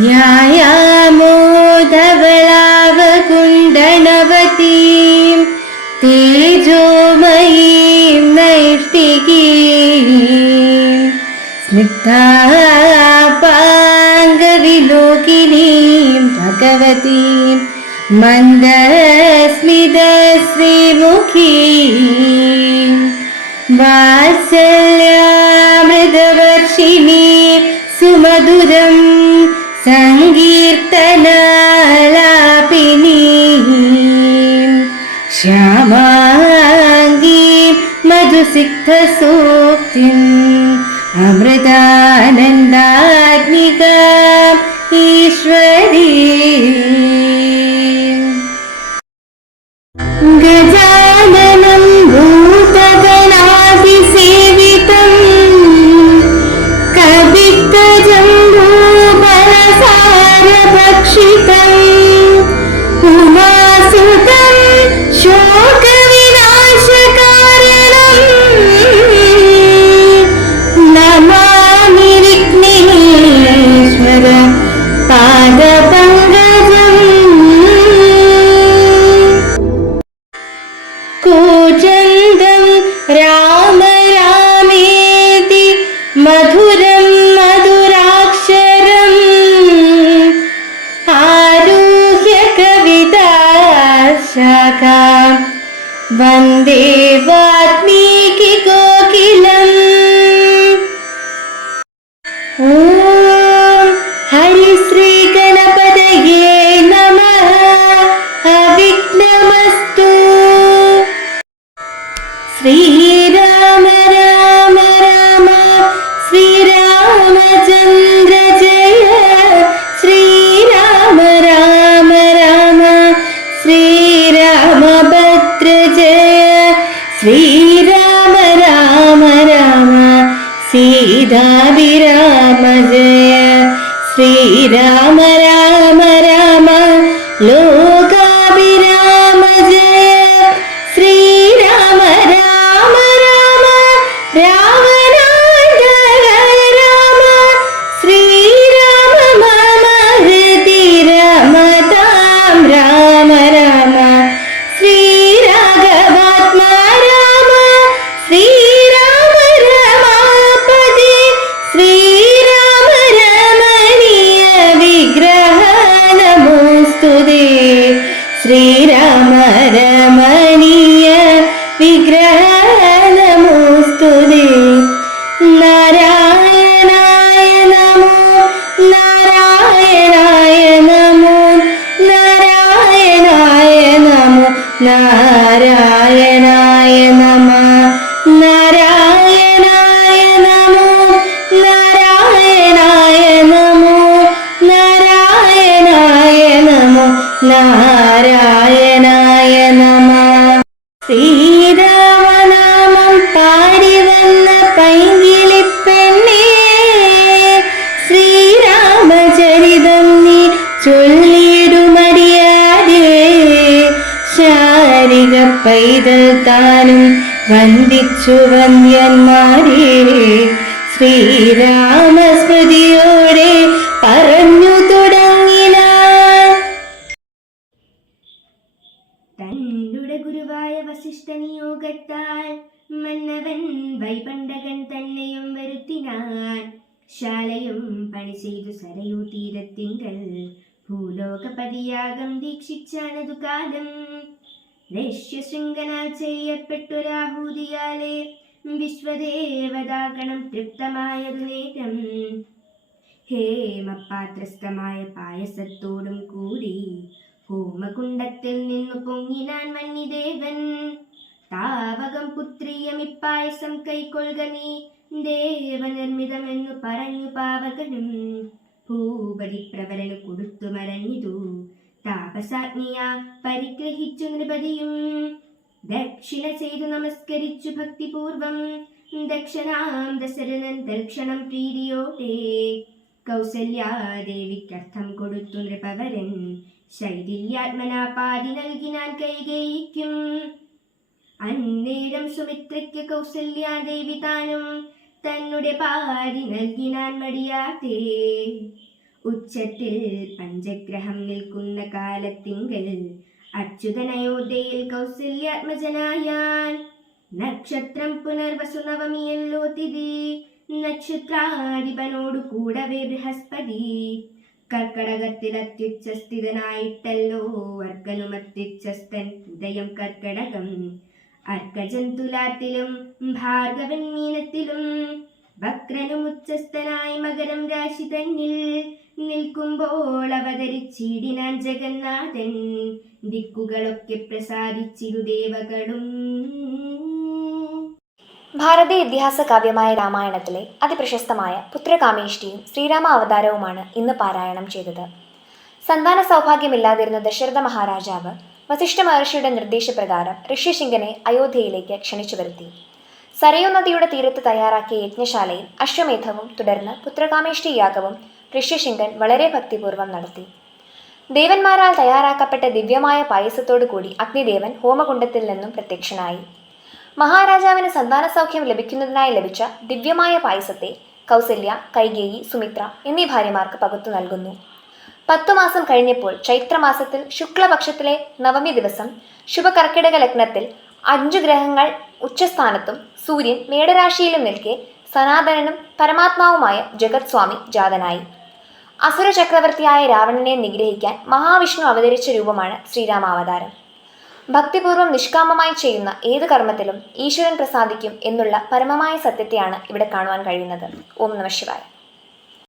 ന്യായമോധവളാവകുണ്ടനവതീം തേജോമയീം നൈഷ്ഠികീം സ്നിഗ്ധാപാംഗവിലോകിനീം ഭഗവതീം മന്ദസ്മിതശ്രീമുഖീം വാത്സല്യാമൃതവർഷിണീം സുമധുരം സങ്കീർത്തനാലാപിനീം ശ്യാമാംഗീം മധുസിക്തസൂക്തിം അമൃതാനന്ദാത്മികാം ഈശ്വരീം ഗജാനനം ഭൂതഗണാതിസേവിതം കവിത്തജംബൂഫലസാരഭക്ഷിതം ഉമാസുതം ശോകവിനാശകാരണം നമാമി വിഘ്നേശ്വര പാദപങ്കജം കൂജന്തം രാമ രാമേതി മധുരം മധുരാക്ഷരം ആരുഹ്യ കവിതാശാഖാം വന്ദേ വാൽമീകി കോകിലം. ഓം ഹരിശ്രീ ഗണപതയേ നമഃ. അവിഘ്നമസ്തു. ശ്രീരാമ രാമ രാമ ശ്രീരാമചന്ദ്ര ജയ. ശ്രീരാമ രാമ രാമ ശ്രീരാമഭദ്ര ജയ. ശ്രീരാമ രാമ രാമ സീതാഭിരാമ ജയ. ശ്രീരാമ രാമ രാമ ലോകാഭിരാമ ജയ. ശ്രീരാമ രാമ രാമ രാവണാന്തക രാമ. ശ്രീരാമ മമ ഹൃദി രമതാം രാമ രാമ. ശ്രീരാഘവാത്മാ രാമ. ശ്രീരാമ രമാപതി. ശ്രീരാമ രമണീയ വിഗ്രഹ നമോസ്തുതേ. ശ്രീരാമ രമണീയ വിഗ്രഹ നമോസ്തുതേ. നാരായണായ നമോ നാരായണായ നമോ നാരായണായ നമോ നാരായണായ നമ. നാരായണായ നമോ നാരായണായ നമോ നാരായണായ നമോ നാരായണായ നമ. ശ്രീരാമനാമം പാടി വന്ന പൈങ്കിളിപ്പെണ്ണേ, ശ്രീരാമചരിതം നീ ചൊല്ലിടുമടിയാതെ. ശാരിക പൈതൽ താനും വന്ദിച്ചു വന്ദ്യന്മാരെ. ശ്രീരാമസ്മൃതിയോടെ പറഞ്ഞു തുടങ്ങിനാൻ. തന്നുടെ ഗുരുവായ വസിഷ്ഠ നിയോഗത്താൽ മന്നവൻ വൈപണ്ഡകൻ തന്നെയും വരുത്തിനാൻ. ശാലയും പണി ചെയ്തു സരയൂ തീരത്തിങ്കൽ ഭൂലോകപതിയാകം ദീക്ഷിച്ചാനതു കാലം. ദൈഷ്യശൃംഖനാൽ ചെയ്യപ്പെട്ടൊരാഹൂതിയാലെ വിശ്വദേവതാഗണം തൃപ്തമായതു നേരം. ഹേമപാത്രസ്ഥമായ പായസത്തോടും കൂടി ഹോമകുണ്ടത്തിൽ നിന്നു പൊങ്ങിനാൻ വന്യദേവൻ. താവകം പുത്രിയമിപ്പായസം കൈക്കൊള്ളുക നീ ദേവനിർമ്മിതമെന്നു പറഞ്ഞു പാവകനും. ഭൂപതി പ്രവരനു കൊടുത്തു മരഞ്ഞിതു താപസാജ്ഞയാ പരിഗ്രഹിച്ചു നൃപതിയും. ദക്ഷിണ ചെയ്തു നമസ്കരിച്ചു ഭക്തിപൂർവം ദക്ഷനാം ദശരഥൻ തൽക്ഷണം പ്രീതിയോടെ. കൗസല്യാദേവിക്കർത്ഥം കൊടുത്തു നൃപവരൻ. ശൈഥില്യാത്മനാ പാതി നൽകിനാൻ കൈകേയിക്കും. അന്നേരം സുമിത്രയ്ക്ക് കൗസല്യാദേവി താനും തന്നെ പാരി നൽകിനാൻ മടിയാത്തേ. ഉച്ചത്തിൽ പഞ്ചഗ്രഹം നിൽക്കുന്ന കാലത്തിങ്കൽ അച്യുതനയോധ്യയിൽ കൗസല്യാത്മജനായാൻ. നക്ഷത്രം പുനർവസു നവമിയല്ലോ തിഥി, നക്ഷത്രാധിപനോടു കൂടവേ ബൃഹസ്പതി. കർക്കടകത്തിൽ അത്യുച്ഛസ്ഥിതനായിട്ടല്ലോ അർക്കനും അത്യുച്ഛസ്ഥൻ ഉദയം കർക്കടകം. അർക്കജൻ തുലാത്തിലും ഭാർഗവൻ മീനത്തിലും വക്രനും ഉച്ചസ്ഥനായി മകരം രാശി തന്നിൽ നിൽക്കുമ്പോൾ അവതരിച്ചിടിനാൻ ജഗന്നാഥൻ. ദിക്കുകളൊക്കെ പ്രസാദിച്ചിരു ദേവകളും. ഭാരതീയ ഇതിഹാസ കാവ്യമായ രാമായണത്തിലെ അതിപ്രശസ്തമായ പുത്രകാമേഷ്ടിയും ശ്രീരാമ അവതാരവുമാണ് ഇന്ന് പാരായണം ചെയ്തത്. സന്താന സൗഭാഗ്യമില്ലാതിരുന്ന ദശരഥ മഹാരാജാവ് വസിഷ്ഠ മഹർഷിയുടെ നിർദ്ദേശപ്രകാരം ഋഷ്യശൃംഖനെ അയോധ്യയിലേക്ക് ക്ഷണിച്ചു വരുത്തി. സരയൂ നദിയുടെ തീരത്ത് തയ്യാറാക്കിയ യജ്ഞശാലയിൽ അശ്വമേധവും തുടർന്ന് പുത്രകാമേഷ്ടി യാഗവും ഋഷ്യശൃംഖൻ വളരെ ഭക്തിപൂർവ്വം നടത്തി. ദേവന്മാരാൽ തയ്യാറാക്കപ്പെട്ട ദിവ്യമായ പായസത്തോടു കൂടി അഗ്നിദേവൻ ഹോമകുണ്ഡത്തിൽ നിന്നും പ്രത്യക്ഷനായി. മഹാരാജാവിന് സന്താന സൗഖ്യം ലഭിക്കുന്നതിനായി ലഭിച്ച ദിവ്യമായ പായസത്തെ കൗസല്യ, കൈകേയി, സുമിത്ര എന്നീ ഭാര്യമാർക്ക് പകുത്തു നൽകുന്നു. 10 മാസം കഴിഞ്ഞപ്പോൾ ചൈത്രമാസത്തിൽ ശുക്ലപക്ഷത്തിലെ നവമി ദിവസം ശുഭകർക്കിടക ലഗ്നത്തിൽ 5 ഗ്രഹങ്ങൾ ഉച്ചസ്ഥാനത്തും സൂര്യൻ മേടരാശിയിലും നിൽക്കെ സനാതനനും പരമാത്മാവുമായ ജഗത് സ്വാമി ജാതനായി. അസുര ചക്രവർത്തിയായ രാവണനെ നിഗ്രഹിക്കാൻ മഹാവിഷ്ണു അവതരിച്ച രൂപമാണ് ശ്രീരാമാവതാരം. ഭക്തിപൂർവ്വം നിഷ്കാമമായി ചെയ്യുന്ന ഏത് കർമ്മത്തിലും ഈശ്വരൻ പ്രസാദിക്കും എന്നുള്ള പരമമായ സത്യത്തെയാണ് ഇവിടെ കാണുവാൻ കഴിയുന്നത്. ഓം നമഃ ശിവായ.